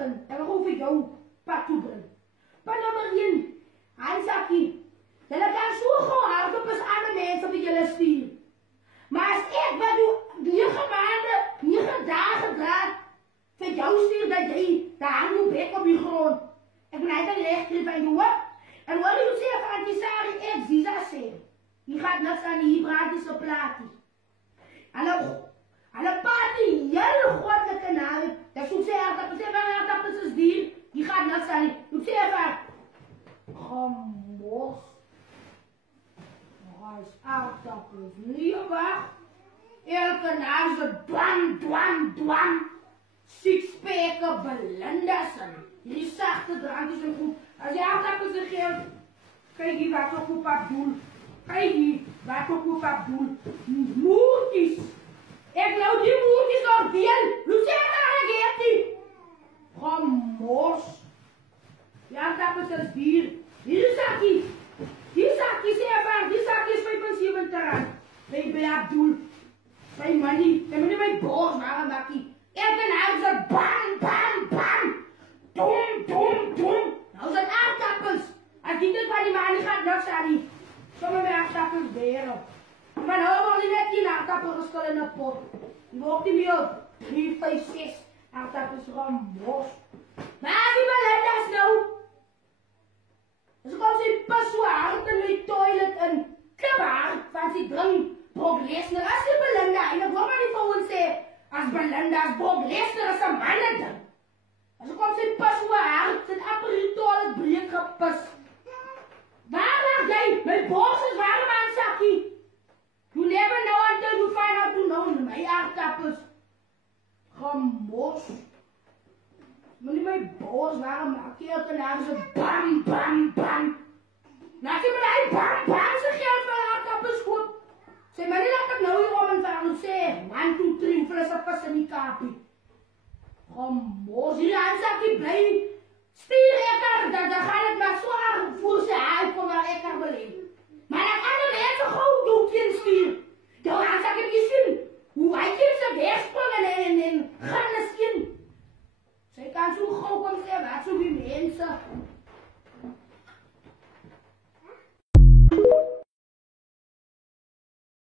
begin. Ek wil gou vir jou pad toe bring. Punt nommer 1. Hansakkie. Julle kan so gou hardop as ander mense wat julle stuur. Maar as ek wat doe 9 maande, 9 dae gedraad vir jou stuur dat jy daar hang jou bek op die grond. Ek ben uit die rechtgriep van jou hoor. En wat jy sê van die Sari ek Ziza sê. Die gaat niks aan die Hebratische plaatie. Hulle paat die heel goddelike naam. Dat soek sê aardappels is dier. Die gaat niks aan die. Soek sê van Gamos. Hij is aardappels. Nie wacht. Elke naam is dwam. Sixpeke Belinda's. Die zachte drankjes en goed. Als je aardappels er geeft. Kijk hier wat ik op heb doen. Kijk hier wat ik op heb doen. Moertjes. Ik nou die moertjes nog deel. Hoe zeg je dat reageert die? Gamos. Die aardappels is dier. Hier is zakkie. Die zakkie is ervan. Die zakkie is 75 rand. Bij Abdul. Bij money. Bij money bij boos. Maar een bakkie. Elke naam is bam. Dom. Nou zijn aardappels. Als die dit van die man niet gaat, dan staat die. Sommige aardappels beren. Maar nou wordt die net 10 aardappels geschoten in een pot. Die wordt niet meer op 3, 5, 6 aardappels gewoon bos. Maar die Belinda's nou. Dus ik kom ze pas zo hard in die toilet en klaar van die drink Brock Lesnar. Als die Belinda, en dat wordt maar niet voor ons zeggen. Als Belinda's Brock Lesnar is een mannending. Dus ik kom ze pas zo hard, zijn apparaat het breed gepast. Waar lag jij? Mijn borst is warm aan zakkie. You never know until you find out to know. My aardappels. Gamos. Maar niet mijn borst warm maak. Elke naam ze bam. Laat je me die bam ze geld van aardappels goed. Zeg maar niet dat ik nou hier om en van zeg. 1, 2, 3, flessen pas in die kapie. Gamos. Hier aan zakkie blij. Stuur Ekker, dan gaat het maar zo hard voor ze uit van waar Ekker beleeft. Maar dat andere mensen gewoon doet je stuur.